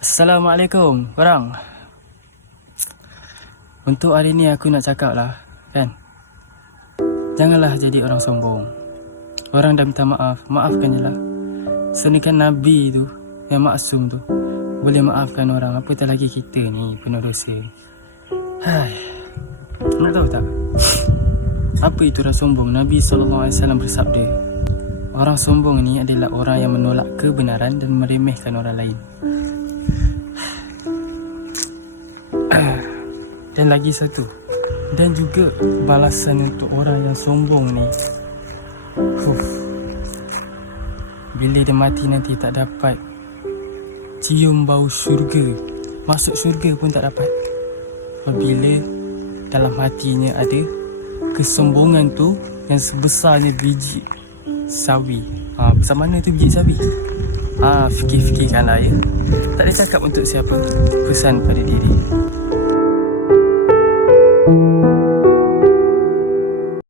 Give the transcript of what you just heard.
Assalamualaikum korang. Untuk hari ni aku nak cakap lah kan, janganlah jadi orang sombong. Orang dah minta maaf, maafkan je lah. Sedangkan Nabi tu yang maksum tu boleh maafkan orang, apatah lagi kita ni penuh dosa. Hai, nak tahu tak apa itu orang sombong? Nabi SAW bersabda, orang sombong ni adalah orang yang menolak kebenaran dan meremehkan orang lain. Dan lagi satu, dan juga balasan untuk orang yang sombong ni, bila dia mati nanti tak dapat cium bau syurga, masuk syurga pun tak dapat. Apabila dalam hatinya ada kesombongan tu yang sebesarnya biji sawi. Besar mana tu biji sawi? Fikir-fikirkanlah ya. Tak ada cakap untuk siapa, pesan pada diri.